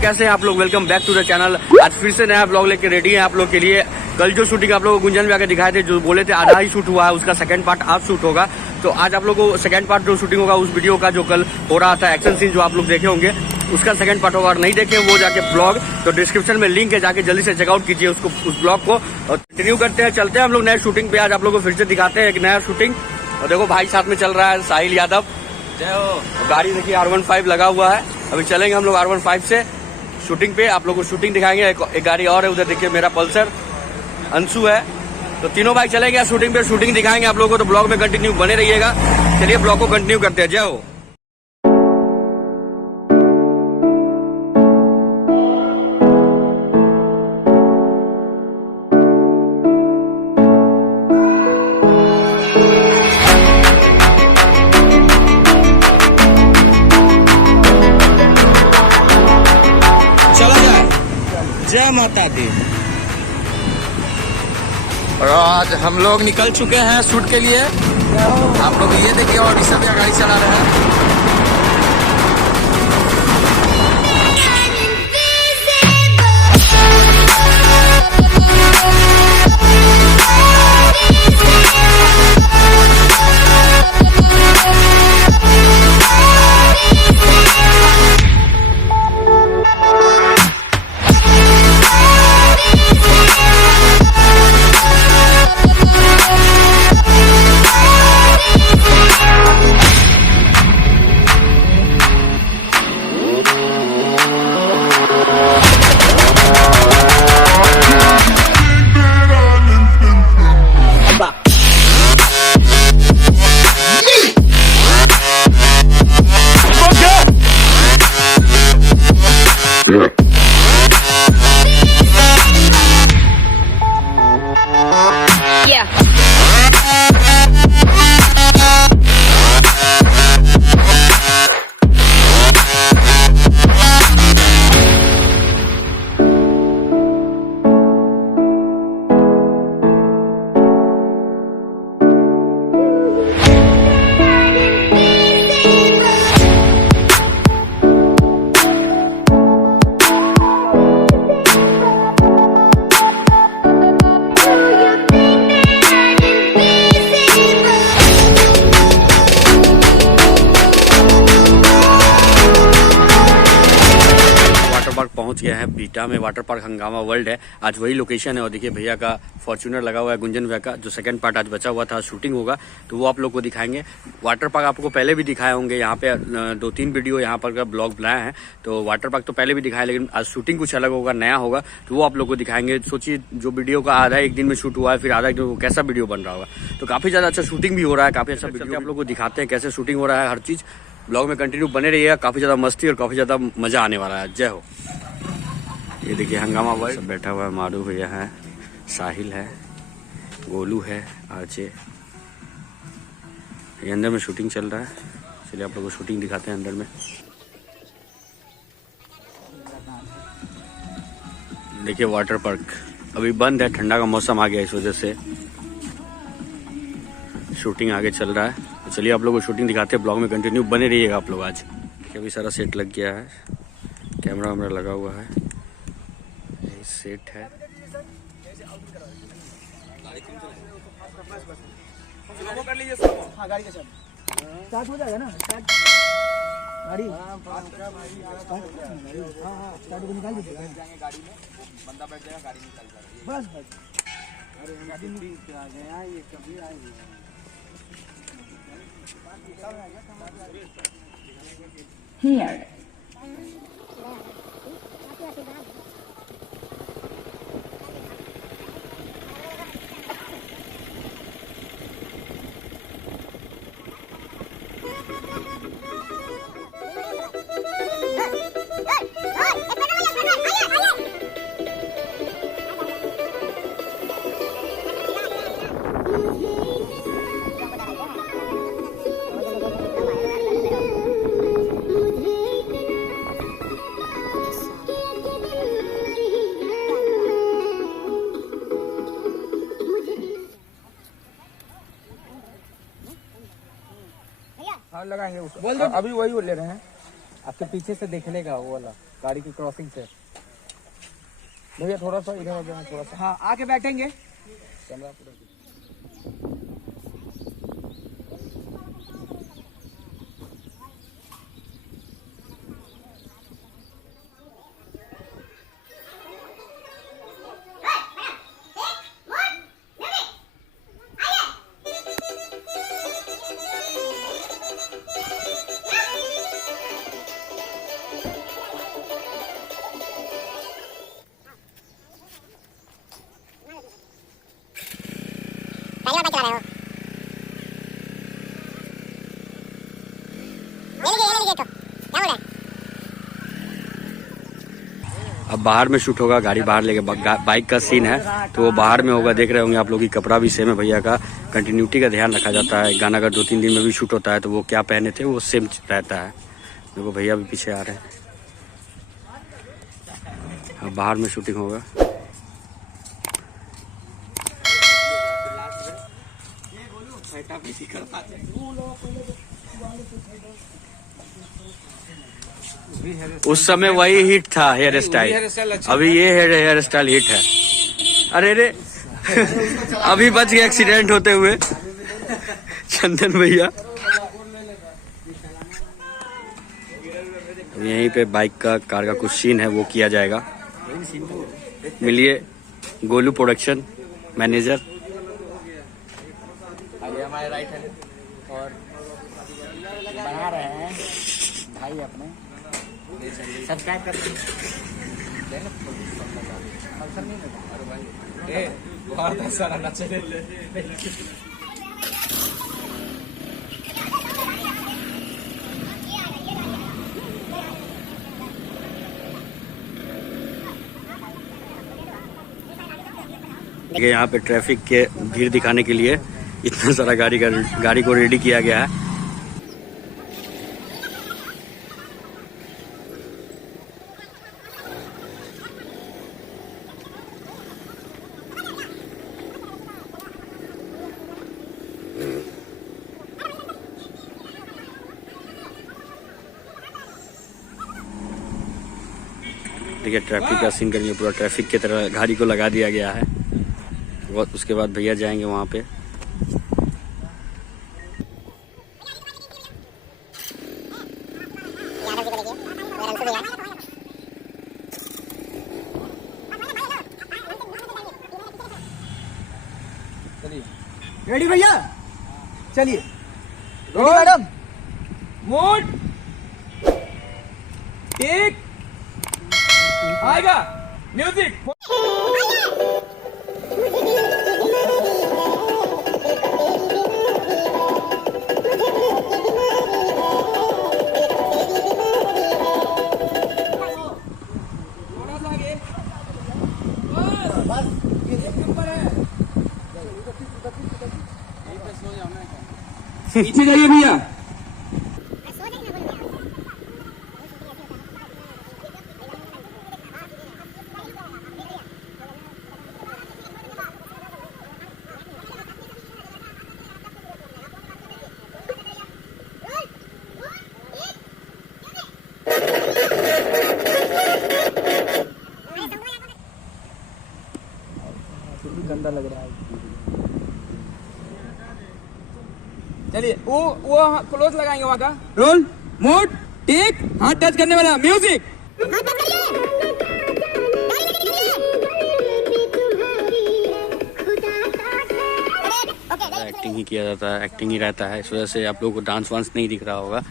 सब कैसे हैं आप लोग। Welcome back to the channel. आज फिर से नया ब्लॉग लेके रेडी है आप लोग के लिए। कल जो शूटिंग आप लोगों को गुंजन में आके दिखाए थे, जो बोले थे आधा ही शूट हुआ है, उसका सेकंड पार्ट आज शूट होगा। तो आज आप लोगों को सेकंड पार्ट जो शूटिंग होगा उस वीडियो का, जो कल हो रहा था एक्शन सीन जो आप लोग देखे होंगे, उसका सेकंड पार्ट होगा। और नहीं देखे वो जाके ब्लॉग तो डिस्क्रिप्शन में लिंक है, जाके जल्दी से चेकआउट कीजिए उसको, उस ब्लॉग को। और कंटिन्यू करते हैं, चलते हैं हम लोग नए शूटिंग पे। आज आप लोग को फिर से दिखाते हैं एक नया शूटिंग। और देखो भाई साथ में चल रहा है साहिल यादव। गाड़ी देखिए R15 लगा हुआ है। अभी चलेंगे हम लोग R15 से शूटिंग पे, आप लोग को शूटिंग दिखाएंगे। एक गाड़ी और है उधर देखिए, मेरा पल्सर अंशु है। तो तीनों भाई चलेंगे शूटिंग पे, शूटिंग दिखाएंगे आप लोगों को। तो ब्लॉग में कंटिन्यू बने रहिएगा। चलिए ब्लॉग को कंटिन्यू करते हैं। जय हो। जय माता दी। और आज हम लोग निकल चुके हैं शूट के लिए। आप लोग ये देखिए, और सब गाड़ी चला रहे हैं। पहुंच गया है बीटा में। वाटर पार्क हंगामा वर्ल्ड है, आज वही लोकेशन है। और देखिए भैया का फॉर्च्यूनर लगा हुआ है, गुंजन भैया का। जो सेकंड पार्ट आज बचा हुआ था, शूटिंग होगा, तो वो आप लोग को दिखाएंगे। वाटर पार्क आपको पहले भी दिखाए होंगे, यहाँ पे 2-3 वीडियो यहाँ पर का ब्लॉग बनाया है। तो वाटर पार्क तो पहले भी दिखाया, लेकिन आज शूटिंग कुछ अलग होगा, नया होगा, तो वो आप लोग को दिखाएंगे। सोचिए जो वीडियो का आधा एक दिन में शूट हुआ है, फिर आधा एक दिन कैसा वीडियो बन रहा होगा। तो काफी ज्यादा अच्छा शूटिंग भी हो रहा है, काफी अच्छा वीडियो आप लोग को दिखाते हैं कैसे शूटिंग हो रहा है। हर चीज ब्लॉग में कंटिन्यू बने रहिएगा, काफी ज्यादा मस्ती और काफी ज्यादा मजा आने वाला है। जय हो। ये देखिए हंगामा वर्ल्ड बैठा हुआ है, मारू भैया है, साहिल है, गोलू है, आरजे। ये अंदर में शूटिंग चल रहा है। चलिए आप लोगों को शूटिंग दिखाते हैं अंदर में। देखिए वाटर पार्क अभी बंद है, ठंडा का मौसम आ गया, इस वजह से शूटिंग आगे चल रहा है। तो चलिए आप लोगों को शूटिंग दिखाते हैं, ब्लॉग में कंटिन्यू बने रहिएगा आप लोग। आज अभी सारा सेट लग गया है, कैमरा वैमरा लगा हुआ है, सेट है। कर लीजिए हाँ, गाड़ी का स्टार्ट हो जाएगा ना, स्टार्ट गाड़ी स्टार्ट को निकाल दीजिए गाड़ी में, बंदा बैठ जाएगा, गाड़ी निकल जाएगा बस बस। अरे गाड़ी में आ गया, ये कभी आएगी हियर। हाँ लगाएंगे उसको, बोल दो। अभी वही ले रहे हैं, आपके पीछे से देख लेगा वो वाला। गाड़ी की क्रॉसिंग से। भैया थोड़ा सा इधर आ जाना, थोड़ा सा हाँ आके बैठेंगे। कैमरा पूरा। अब बाहर में शूट होगा, गाड़ी बाहर लेके बाइक का सीन है तो वो बाहर में होगा। देख रहे होंगे आप लोग की कपड़ा भी सेम है भैया का। कंटिन्यूटी का ध्यान रखा जाता है। गाना अगर 2-3 दिन में भी शूट होता है तो वो क्या पहने थे वो सेम रहता है। देखो भैया भी पीछे आ रहे हैं। अब बाहर में शूटिंग होगा। उस समय वही हिट था हेयर स्टाइल, अभी ये हेयर स्टाइल हिट है। अरे रे अभी बच गए एक्सीडेंट होते हुए चंदन भैया। यहीं पे बाइक का कार का कुछ सीन है वो किया जाएगा। मिलिए गोलू प्रोडक्शन मैनेजर। आगे हमारे राइट है और बना रहे हैं भाई अपने। सब्सक्राइब कर बहुत सारा नचे। यहाँ पे ट्रैफिक के भीड़ दिखाने के लिए इतना सारा गाड़ी को रेडी किया गया है। देखिए ट्रैफिक का सीन करेंगे, पूरा ट्रैफिक की तरह गाड़ी को लगा दिया गया है। उसके बाद भैया जाएंगे वहाँ पे। रेडी भैया चलिए। मैडम मूड टेक आएगा म्यूजिक। पीछे जाइए भैया। गंदा लग रहा है। चलिए वो क्लोज लगाएंगे वहाँ का। रोल मोड टेक हाथ टच करने वाला म्यूजिक। एक्टिंग ही किया जाता है, एक्टिंग ही रहता है। इस वजह से आप लोगों को डांस वांस नहीं दिख रहा होगा।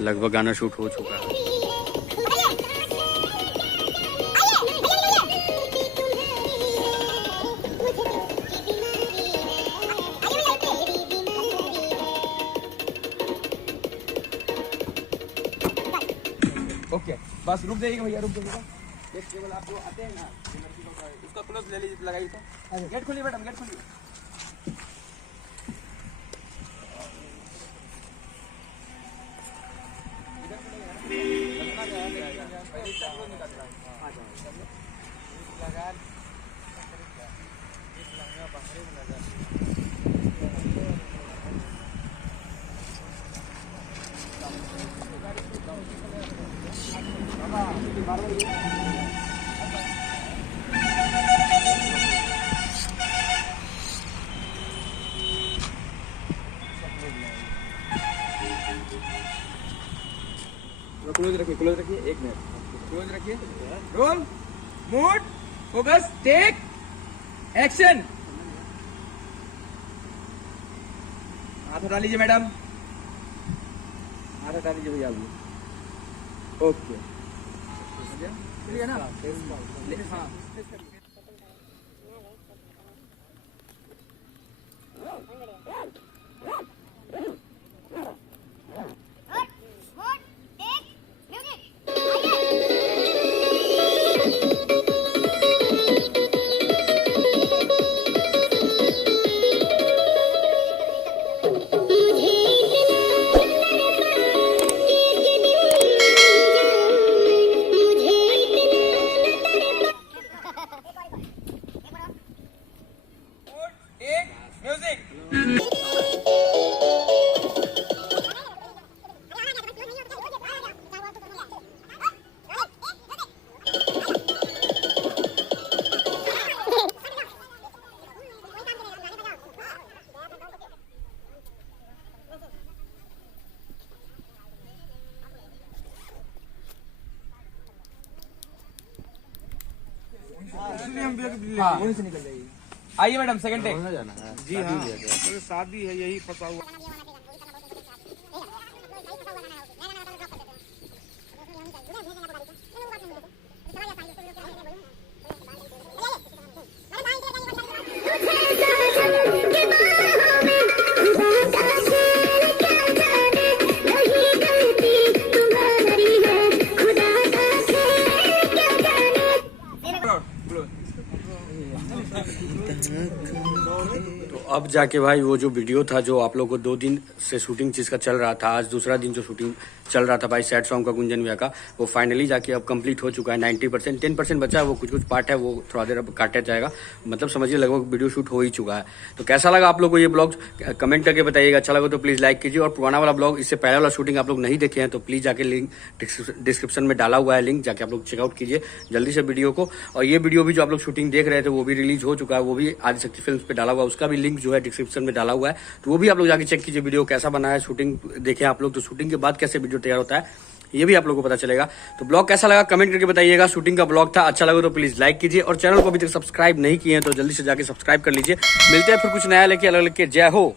लगभग गाना शूट हो चुका है। ओके बस रुक जाइएगा भैया, रुक जाइएगा। केवल आप जो आते हैं ना उसका क्लोज ले लीजिए, लगाइए तो। गेट खोलिए मैडम, गेट खोलिए। क्लोज रखिए 1 मिनट क्लोज रखिए roll mood focus take action हाथ हटा लीजिए मैडम हाथ हटा लीजिए भैया आप ओके ठीक है ना हाँ हाँ वहीं से निकल जाएगी आइए मैडम सेकंड टेक जी हाँ तो शादी है यही पता हुआ तो अब जाके भाई वो जो वीडियो था जो आप लोग को 2 दिन से शूटिंग चीज़ का चल रहा था, आज दूसरा दिन जो शूटिंग चल रहा था भाई सैड सॉन्ग का गुंजन भैया का, वो फाइनली जाके अब कंप्लीट हो चुका है 90%। 10% बचा है, वो कुछ पार्ट है वो थोड़ा देर अब काटा जाएगा, मतलब समझिए लगभग वीडियो शूट हो ही चुका है। तो कैसा लगा आप लोग को ये ब्लॉग कमेंट करके बताइएगा। अच्छा लगा तो प्लीज़ लाइक कीजिए, और पुराना वाला ब्लॉग इससे पहले वाला शूटिंग आप लोग नहीं देखे हैं तो प्लीज़ जाके लिंक डिस्क्रिप्शन में डाला हुआ है, लिंक जाके आप लोग चेकआउट कीजिए जल्दी से वीडियो को। और ये वीडियो भी जो आप लोग शूटिंग देख रहे थे वो भी रिलीज हो चुका है, वो भी आदिशक्ति फिल्म्स पे डाला हुआ है, उसका भी लिंक जो है डिस्क्रिप्शन में डाला हुआ है, तो वो भी आप लोग जाके चेक कीजिए वीडियो कैसा बना है। शूटिंग देखें आप लोग तो शूटिंग के बाद कैसे वीडियो तैयार होता है ये भी आप लोगों को पता चलेगा। तो ब्लॉग कैसा लगा कमेंट करके बताइएगा। शूटिंग का ब्लॉग था, अच्छा लगा तो प्लीज लाइक कीजिए, और चैनल को अभी तक सब्सक्राइब नहीं किए हैं तो जल्दी से जाके सब्सक्राइब कर लीजिए। मिलते हैं फिर कुछ नया लेके अलग लेके। जय हो।